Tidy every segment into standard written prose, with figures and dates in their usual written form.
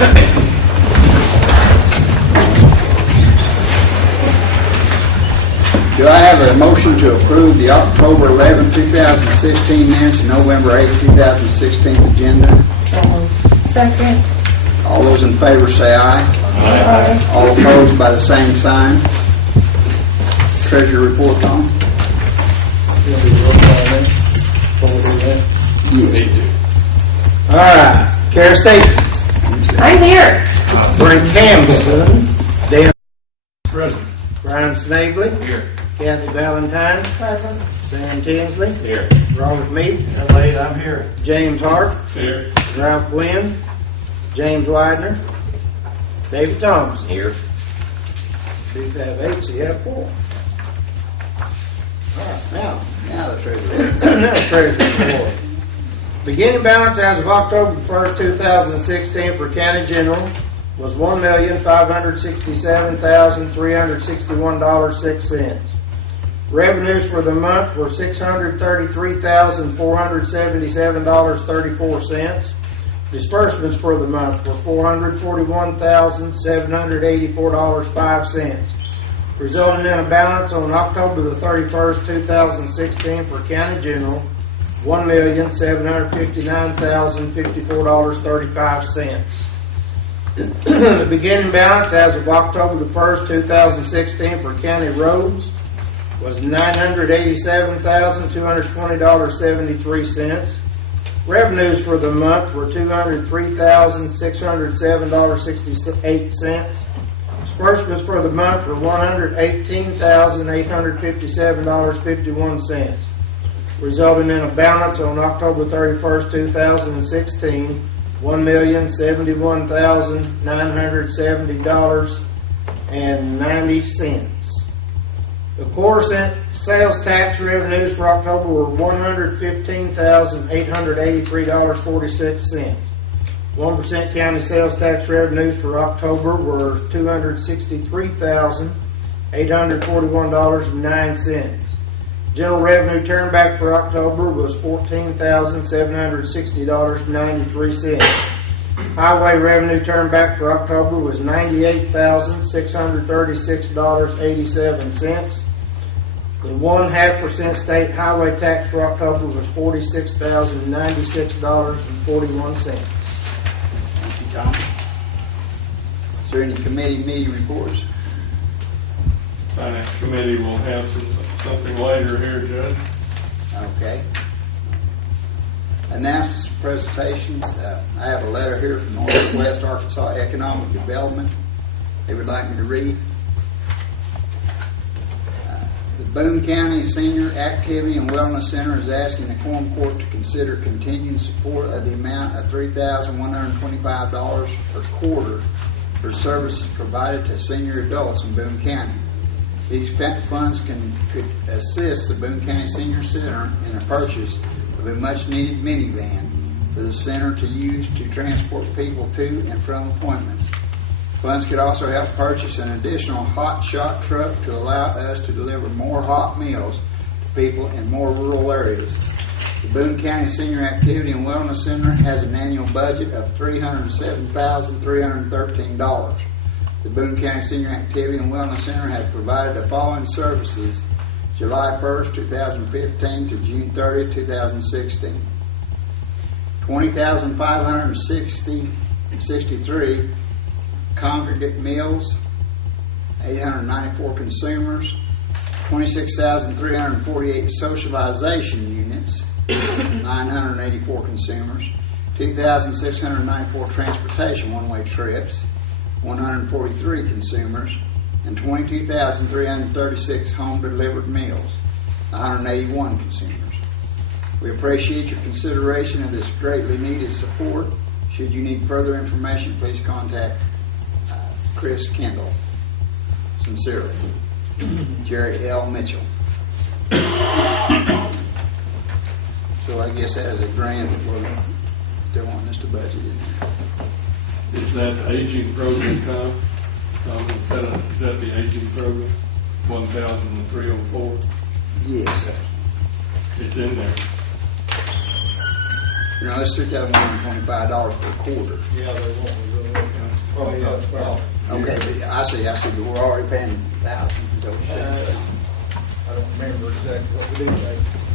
Do I have a motion to approve the October 11, 2016 minutes and November 8, 2016 agenda? Second. All those in favor say aye. Aye. All opposed by the same sign. Treasurer report, Tom? All right, Kara Station. I'm here. Brent Campbell. Dan Present. Brian Snavely. Here. Kathy Valentine. Present. Sam Tinsley. Here. Robert Meade. Late, I'm here. James Hart. Here. Ralph Gwynn. James Widener. David Thompson. Here. You have 8, so you have 4. All right, now Now the treasurer. now Treasury report. Beginning balance as of October 1st, 2016 for County General was $1,567,361.06. Revenues for the month were $633,477.34. Disbursements for the month were $441,784.05, resulting in a balance on October the 31st, 2016 for County General, $1,759,054.35. The beginning balance as of October the 1st, 2016 for County Roads was $987,220.73. Revenues for the month were $203,607.68. Disbursements for the month were $118,857.51, resulting in a balance on October 31st, 2016, $1,071,970.90. The core sales tax revenues for October were $115,883.46. 1% county sales tax revenues for October were $263,841.09. General revenue turnback for October was $14,760.93. Highway revenue turnback for October was $98,636.87. The 0.5% state highway tax for October was $46,096.41. Thank you, Tom. Is there any committee meeting reports? Finance Committee will have something later here, Judge. Okay. Announcements and presentations. I have a letter here from Northwest Arkansas Economic Development they would like me to read. The Boone County Senior Activity and Wellness Center is asking the Quorum Court to consider continuing support of the amount of $3,125 per quarter for services provided to senior adults in Boone County. These funds could assist the Boone County Senior Center in a purchase of a much-needed minivan for the center to use to transport people to and from appointments. Funds could also help purchase an additional hot shot truck to allow us to deliver more hot meals to people in more rural areas. The Boone County Senior Activity and Wellness Center has an annual budget of $307,313. The Boone County Senior Activity and Wellness Center has provided the following services July 1st, 2015 to June 30th, 2016. 20,563 congregate meals, 894 consumers, 26,348 socialization units, 984 consumers, 2,694 transportation one-way trips, 143 consumers, and 22,336 home-delivered meals, 181 consumers. We appreciate your consideration of this greatly needed support. Should you need further information, please contact Chris Kendall. Sincerely, Jerry L. Mitchell. So I guess that is a grant that they're wanting us to budget in there. Is that aging program, Tom? Is that the aging program? 1,304? Yes. It's in there. You know, that's $3,125 per quarter. Yeah, they won't. Oh, yeah, well, Okay, but I see, but we're already paying thousands. I don't remember exactly what we did.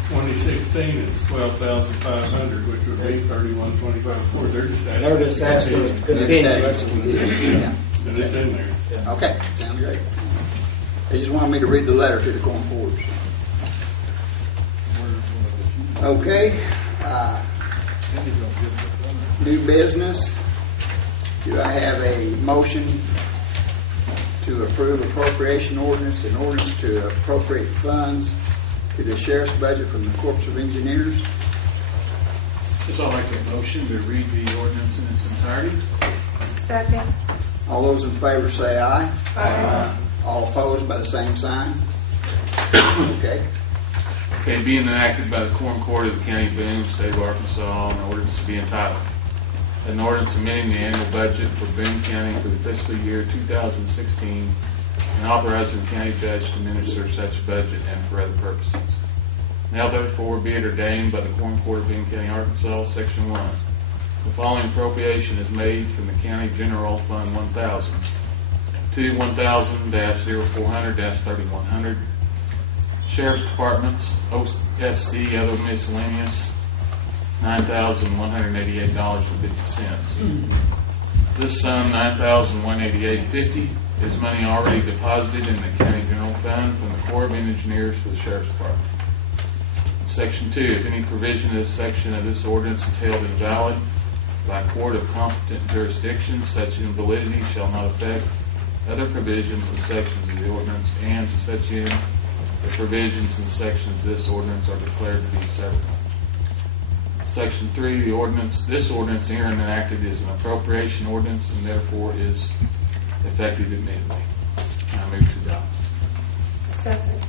2016 is 12,500, which would be 3125 a quarter. They're just asking. They're just asking us to continue. Yeah. And it's in there. Okay, sounds great. They just wanted me to read the letter to the Quorum Court. Okay, new business. Do I have a motion to approve appropriation ordinance, an ordinance to appropriate funds to the sheriff's budget from the Corps of Engineers? Just I'd like a motion to read the ordinance in its entirety. Second. All those in favor say aye. Aye. All opposed by the same sign? Okay. Okay, being enacted by the Quorum Court of the County of Boone, State of Arkansas, an ordinance to be entitled. An ordinance amending the annual budget for Boone County for the fiscal year 2016 and authorizing the county judge to administer such budget and for other purposes. Now therefore be it ordained by the Quorum Court of Boone County, Arkansas, Section 1. The following appropriation is made from the County General Fund 1000 to 1000-0400-3100. Sheriff's Departments, OSC, other miscellaneous, $9,188.50. This sum, $9,188.50, is money already deposited in the County General Fund from the Corps of Engineers for the Sheriff's Department. Section 2, if any provision of this section of this ordinance is held invalid by a court of competent jurisdiction, such invalidity shall not affect other provisions and sections of the ordinance, and to such end, the provisions and sections of this ordinance are declared to be severable. Section 3, this ordinance herein enacted is an appropriation ordinance and therefore is effective immediately. I move to adopt. Second.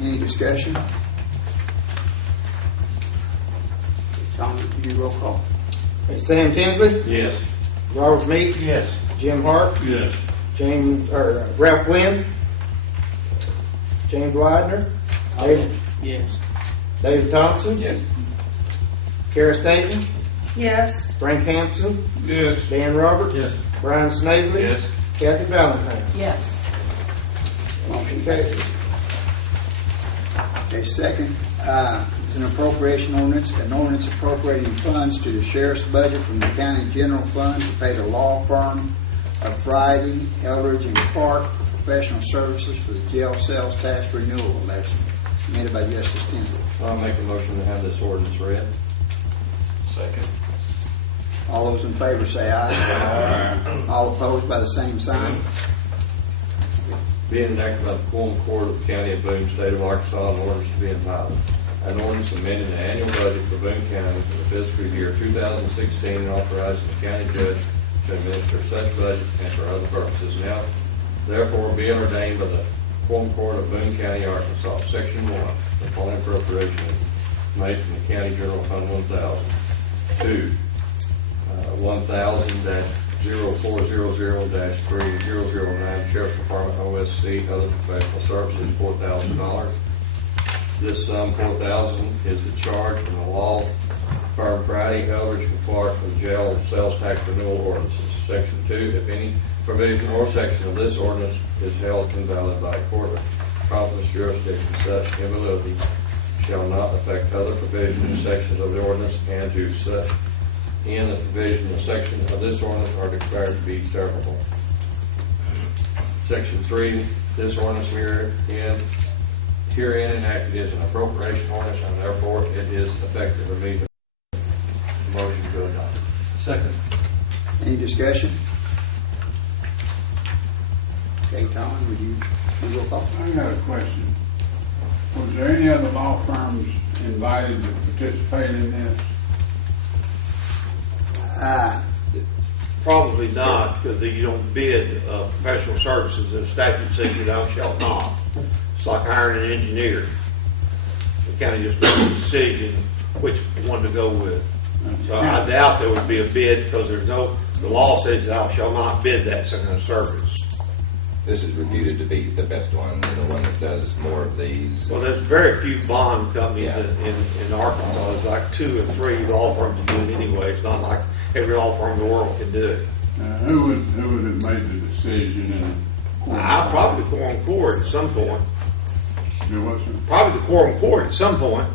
Any discussion? Tom, do you roll call? Sam Tinsley, Yes. Robert Meek. Yes. Jim Hart, Yes. Ralph Wynn, James Widener, Yes. David Thompson, Yes. Kara Staton, Yes. Frank Hampson, Yes. Dan Roberts, Yes. Brian Snavely, Yes. Kathy Valentine. Yes. Motion passes. Okay, second, is an appropriation ordinance, an ordinance appropriating funds to the sheriff's budget from the county general fund to pay the law firm of Friday, Eldridge and Clark for professional services for the jail sales tax renewal election, submitted by Justice Tinsley. I'll make a motion to have this ordinance read. Second. All those in favor say aye. All opposed by the same sign? Being enacted by the Quorum Court of the County of Boone, State of Arkansas, an ordinance to be entitled. An ordinance amending the annual budget for Boone County for the fiscal year 2016 and authorizing the county judge to administer such budget and for other purposes. Now, therefore, be it ordained by the Quorum Court of Boone County, Arkansas, Section 1, the following appropriation is made from the County General Fund 1000 to 1000-0400-3009 Sheriff's Department OSC other professional services $4,000. This sum $4,000 is the charge from the law firm Friday, Eldridge and Clark for the jail sales tax renewal ordinances. Section 2, if any provision or section of this ordinance is held invalid by a court of competent jurisdiction, such invalidity shall not affect other provisions and sections of the ordinance, and to such in the provision and section of this ordinance are declared to be severable. Section 3, this ordinance herein enacted is an appropriation ordinance, and therefore it is effective immediately. Motion to adopt. Second. Any discussion? Okay, Tom, would you roll call? I got a question. Was there any other law firms invited to participate in this? Probably not, because you don't bid professional services. The statute says that thou shalt not. It's like hiring an engineer. The county just makes a decision which one to go with. So I doubt there would be a bid, because the law says thou shalt not bid that kind of service. This is reputed to be the best one, and the one that does more of these. Well, there's very few bond companies Yeah. in Arkansas. There's like 2 or 3 law firms that do it anyway. It's not like every law firm in the world can do it. Who would have made the decision in? Probably the Quorum Court at some point. There wasn't Probably the Quorum Court at some point.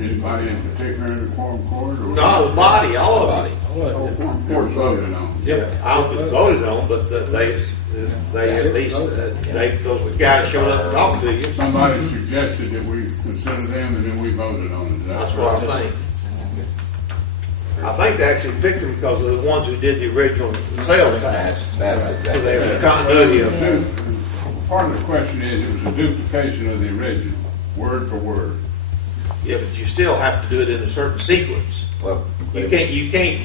anybody in particular in the Quorum Court? Or No, the body, all of it. Oh, Quorum Court voted on. Yeah, I don't know if it's voted on, but they at least, those guys showed up and talked to you. Somebody suggested that we consider them, and then we voted on it. That's what I think. I think they actually picked them because of the ones who did the original sales tax. That's So exactly they have a right. continuity of. Part of the question is, it was a duplication of the original, word for word. Yeah, but you still have to do it in a certain sequence. Well, You can't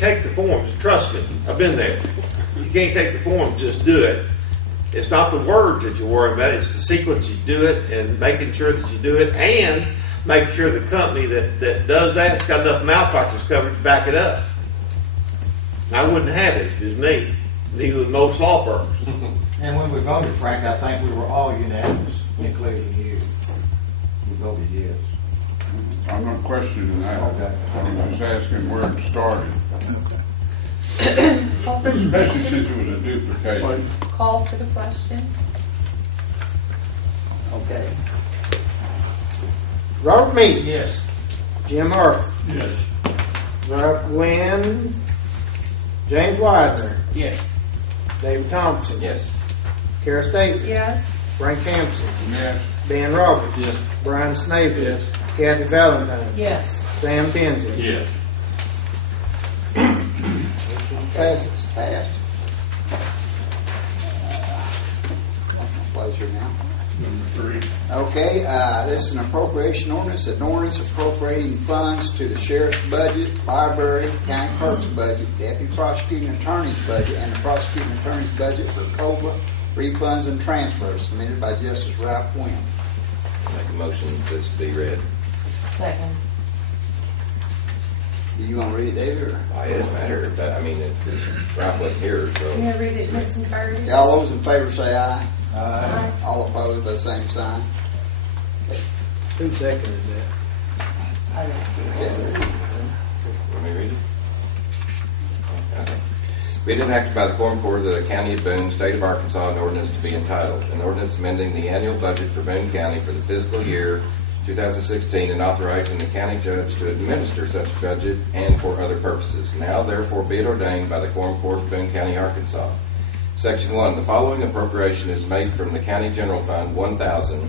take the forms. Trust me, I've been there. You can't take the forms, just do it. It's not the words that you're worrying about. It's the sequence you do it and making sure that you do it and making sure the company that does that's got enough malpractice coverage to back it up. And I wouldn't have it if it was me. Neither would most law firms. And when we voted, Frank, I think we were all unanimous, including you. We voted yes. I'm not questioning that. Okay. I'm just asking where it started. Especially since it was a duplication. Call for the question. Okay. Robert Meade. Yes. Jim Murphy. Yes. Ralph Gwynn. James Widener. Yes. David Thompson. Yes. Kara State. Yes. Frank Hampson. Yes. Dan Roberts. Yes. Brian Snavely. Yes. Kathy Valentine. Yes. Sam Tinsley. Yes. Passes. Passed. Pleasure now. Number 3. Okay, this is an appropriation ordinance, an ordinance appropriating funds to the sheriff's budget, library, county clerk's budget, deputy prosecuting attorney's budget, and the prosecuting attorney's budget for COBRA refunds and transfers submitted by Justice Ralph Gwynn. Make a motion this be read. Second. Do you want to read it, David? Or? It doesn't matter, but I mean, it's Ralph wasn't here, You so. want to read it in its entirety? All those in favor say aye. Aye. All opposed by the same sign. Who seconded that? Want me to read it? Okay. Be it enacted by the Quorum Court of the County of Boone, State of Arkansas, an ordinance to be entitled, an ordinance amending the annual budget for Boone County for the fiscal year 2016 and authorizing the county judge to administer such budget and for other purposes. Now, therefore, be it ordained by the Quorum Court of Boone County, Arkansas. Section 1. The following appropriation is made from the County General Fund 1,000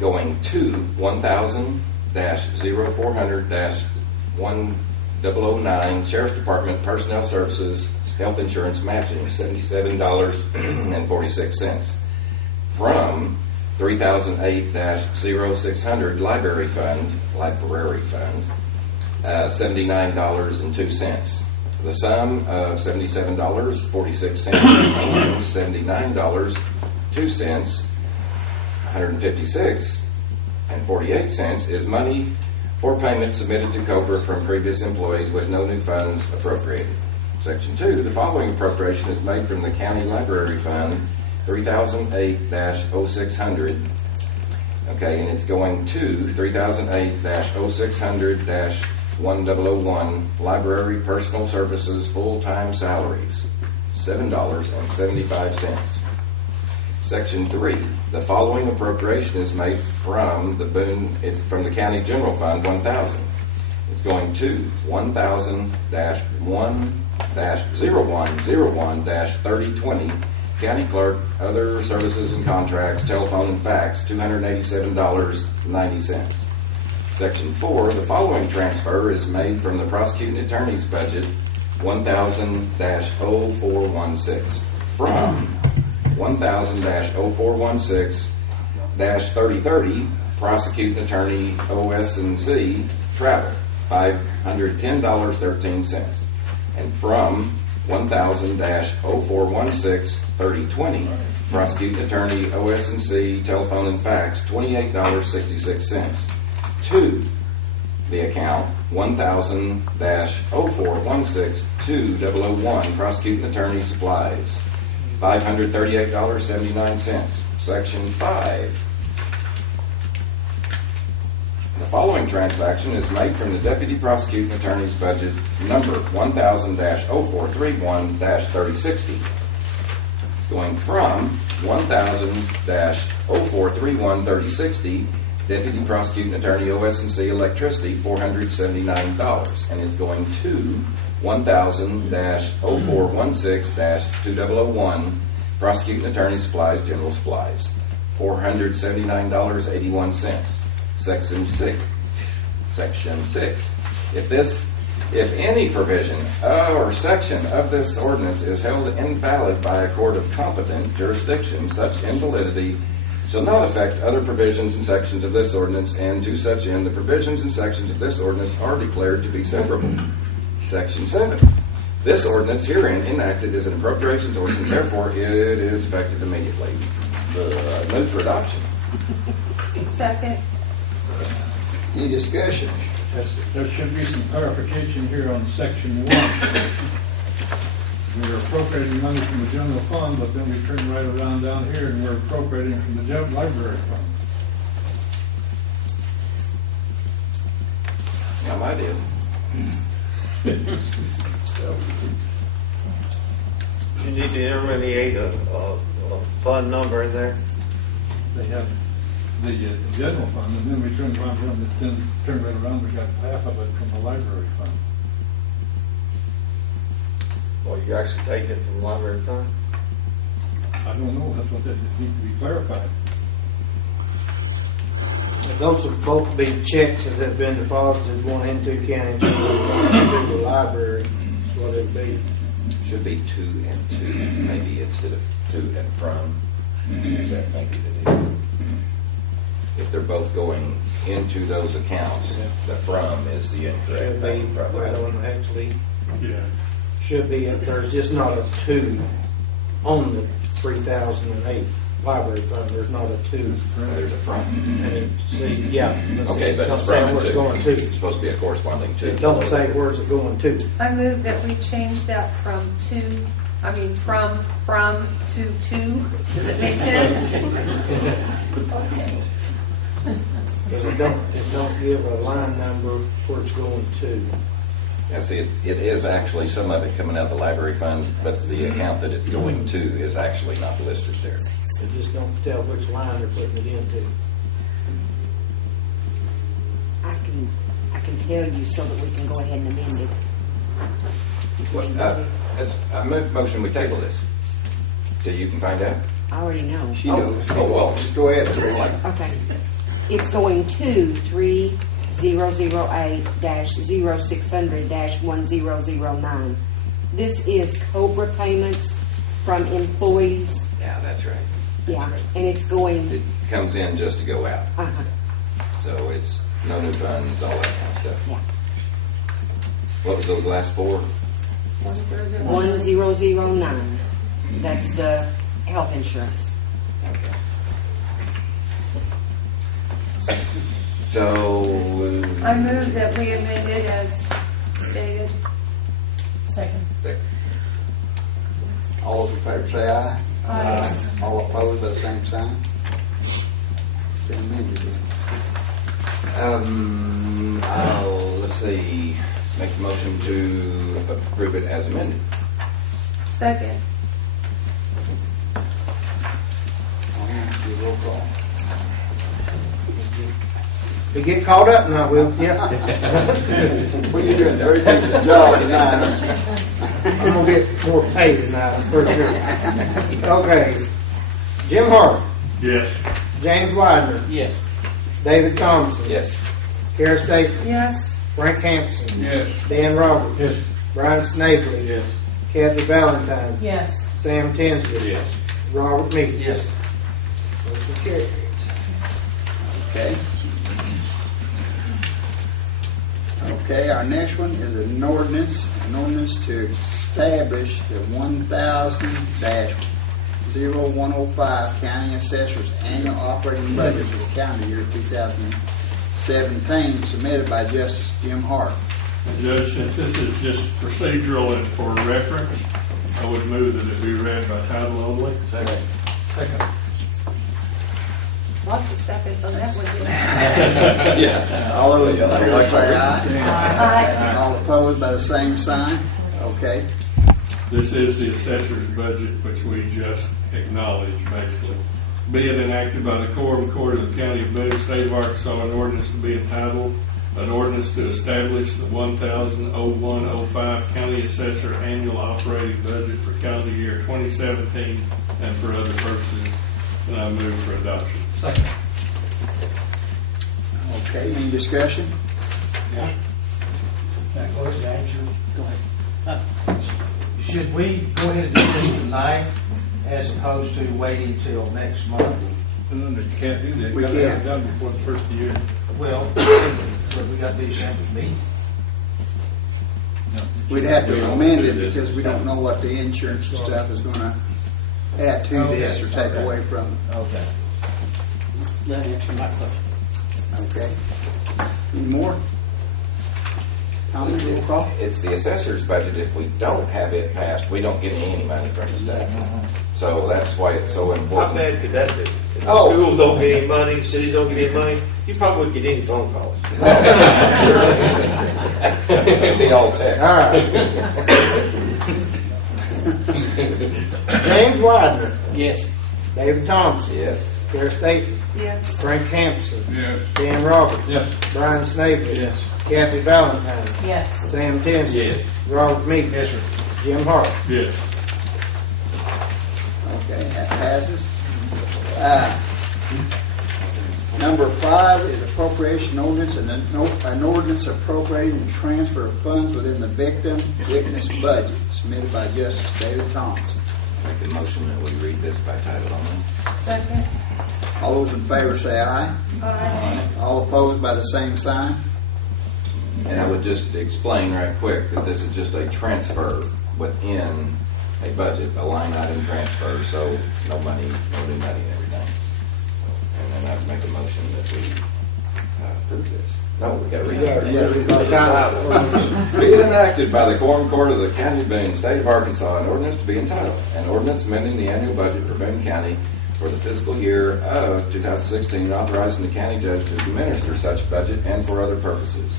going to 1,000-0400-1009 Sheriff's Department Personnel Services Health Insurance Matching $77.46 from 3008-0600 Library Fund $79.02. The sum of $77.46, $79.02, $156.48 is money for payment submitted to COBRA from previous employees with no new funds appropriated. Section 2, the following appropriation is made from the County Library Fund 3008-0600. Okay, and it's going to 3008-0600-1001 Library Personal Services Full-Time Salaries, $7.75. Section 3, the following appropriation is made from the County General Fund 1,000. It's going to 1,000-1-0101-3020 County Clerk, Other Services and Contracts, Telephone and Fax, $287.90. Section 4, the following transfer is made from the Prosecuting Attorney's budget 1,000-0416 from 1,000-0416-3030 Prosecuting Attorney OS&C Travel $510.13 and from 1,000-0416-3020 Prosecuting Attorney OS&C Telephone and Fax $28.66 to the account 1,000-0416-2001 Prosecuting Attorney Supplies $538.79. Section 5. The following transaction is made from the Deputy Prosecuting Attorney's budget number 1000-0431-3060. It's going from 1000-0431-3060, Deputy Prosecuting Attorney OS&C Electricity, $479, and is going to 1000-0416-2001, Prosecuting Attorney Supplies, General Supplies, $479.81. Section 6. If any provision or section of this ordinance is held invalid by a court of competent jurisdiction, such invalidity shall not affect other provisions and sections of this ordinance, and to such end, the provisions and sections of this ordinance are declared to be severable. Section 7. This ordinance herein enacted is an appropriations ordinance, therefore it is effective immediately. Move for adoption. Second. Any discussion? There should be some clarification here on section 1. We're appropriating money from the general fund, but then we turn right around down here and we're appropriating from the library fund. Not my deal. You need to intermediate a fund number in there. They have the general fund, and then we turn right around, we got half of it from the library fund. Well, you actually take it from the library fund? I don't know, that's what that needs to be clarified. Those will both be checks that have been deposited, one into county, two into the library. That's what it'd be. Should be 2 and 2, maybe instead of 2 and from. That may be the deal. If they're both going into those accounts, the from is the incorrect Should thing, be, probably. well, actually, Yeah. should be, there's just not a 2 on the 3008 library fund. There's not a 2. There's a from. And see, yeah. Okay, but it's don't say from where it's and going 2. to. It's supposed to be a corresponding 2. It don't say where's it going to. I move that we change that from to two. Does it make sense? Okay. Because it don't give a line number where it's going to. Yeah, see, it is actually some of it coming out of the library fund, but the account that it's going to is actually not listed there. They just don't tell which line they're putting it into. I can tell you so that we can go ahead and amend it. I move motion we table this till you can find out. I already know. She knows. Oh, well. Go ahead, Rick. Okay. It's going to 3008-0600-1009. This is COBRA payments from employees. Yeah, that's right. Yeah, and it's going. It comes in just to go out. Uh-huh. So it's no new funds, all that kind of stuff. Yeah. What was those last 4? 1009. That's the health insurance. Okay. So, I move that we amend it as stated. Second. All those in favor say aye. Aye. All opposed, that same sign. Been amended. let's see, make the motion to approve it as amended. Second. Do a roll call. If you get caught up now, Will, yeah. What are you doing? Very good job tonight. I'm gonna get more pay tonight, for sure. Okay. Jim Hart, Yes. James Widener, Yes. David Thompson, Yes. Kara Staple, Yes. Frank Hampson, Yes. Dan Roberts, Yes. Brian Snavely, Yes. Kathy Valentine, Yes. Sam Tinsley, Yes. Robert Meeks. Yes. Motion carries. Okay. Okay, our next one is an ordinance to establish the 1000-0105 County Assessor's Annual Operating Budget for the calendar year 2017, submitted by Justice Jim Hart. Judge, since this is just procedural and for reference, I would move that it be read by title only. Second. Lots of seconds on that one. All those in favor say aye. Aye. All opposed by the same sign? Okay. This is the assessor's budget, which we just acknowledged, basically. Be it enacted by the Quorum Court of the County of Boone, State of Arkansas, an ordinance to be entitled, an ordinance to establish the 1,001.05 County Assessor Annual Operating Budget for calendar year 2017 and for other purposes. And I move for adoption. Second. Okay, any discussion? Go ahead, James. Go ahead. Should we go ahead and do this tonight as opposed to waiting till next month? You can't do that. We Gotta have it can't. done before the first of the year. Well, but we got December's meeting. We'd have to amend it because we don't know what the insurance and stuff is gonna add to this or take away from it. Okay. That answered my question. Okay. Any more? Tommy, roll call? It's the assessor's budget. If we don't have it passed, we don't get any money from the state. So that's why it's so How important. bad could that be? If the Oh. schools don't get any money, cities don't get any money, you probably wouldn't get any phone calls. It'd be all text. All right. James Widener, Yes. David Thompson, Yes. Kara Staton, Yes. Frank Hampson, Yes. Dan Roberts, Yes. Brian Snavely, Yes. Kathy Valentine, Yes. Sam Tinsley, Yes. Robert Meek, Yes, sir. Jim Hart. Yes. Okay, that passes. Number 5 is appropriation ordinance, and an ordinance appropriating the transfer of funds within the victim witness budget submitted by Justice David Thompson. Make a motion that we read this by title only. Second. All those in favor say aye. Aye. All opposed by the same sign? And I would just explain right quick that this is just a transfer within a budget, a line item transfer, so no money, no new money and everything. And then I'd make a motion that we approve this. No, we gotta read it. Be it enacted by the Quorum Court of the County of Boone, State of Arkansas, an ordinance to be entitled, an ordinance amending the annual budget for Boone County for the fiscal year of 2016, authorizing the county judge to administer such budget and for other purposes.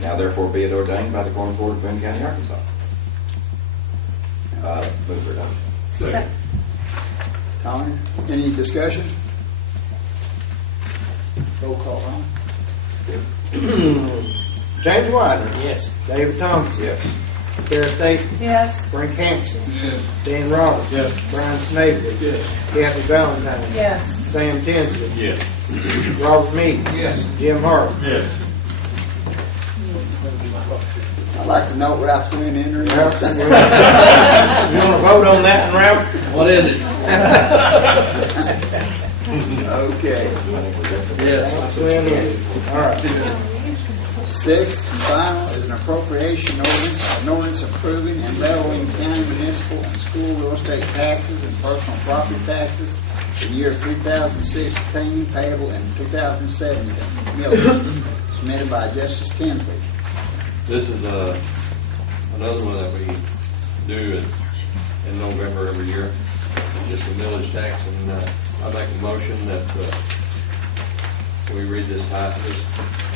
Now therefore be it ordained by the Quorum Court of Boone County, Arkansas. Move for adoption. Second. Tommy, any discussion? Roll call, Ron. James Widener, Yes. David Thompson, Yes. Kara Staton, Yes. Frank Hampson, Yes. Dan Roberts, Yes. Brian Snavely, Kathy Valentine, Yes. Sam Tinsley, Yes. Robert Meek, Yes. Jim Hart. Yes. I'd like to know what I was doing in there. You want to vote on that one, Ralph? What is it? Okay. Yes. All right. 6th and final is an appropriation ordinance, an ordinance approving and levying county, municipal, and school real estate taxes and personal property taxes for the year 2016 payable in 2017 million, submitted by Justice Tinsley. This is another one that we do in November every year, just a millage tax, and I make a motion that we read this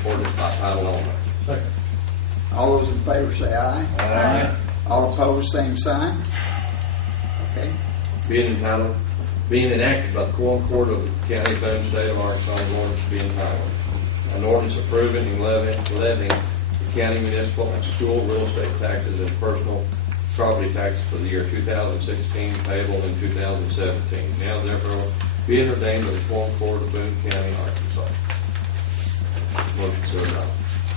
ordinance by title only. Second. All those in favor say aye. Aye. All opposed, same sign. Okay. Being enacted by the Quorum Court of the County of Boone, State of Arkansas, an ordinance to be entitled. An ordinance approving and levying the county, municipal, and school real estate taxes and personal property taxes for the year 2016 payable in 2017. Now therefore be it ordained by the Quorum Court of Boone County, Arkansas. Motion to adopt.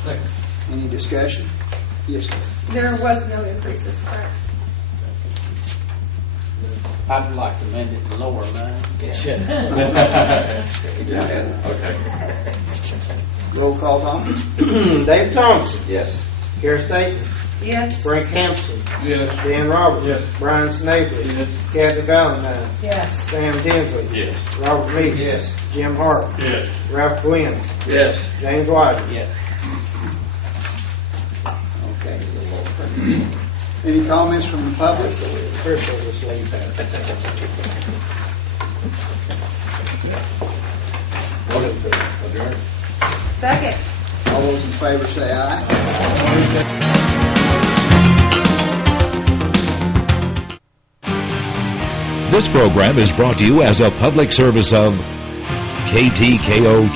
Second. Any discussion? Yes, sir. There was no increases, correct? I'd like to amend it to lower mine. Okay. Roll call, Tom. David Thompson, Yes. Kara Staton, Yes. Frank Hampson, Yes. Dan Roberts, Yes. Brian Snavely, Kathy Valentine, Yes. Sam Tinsley, Yes. Robert Meek, Yes. Jim Hart, Yes. Ralph Gwynn, Yes. James Widener. Yes. Okay. Any comments from the public? First, we'll just leave that. Second. All those in favor say aye. This program is brought to you as a public service of KTKO.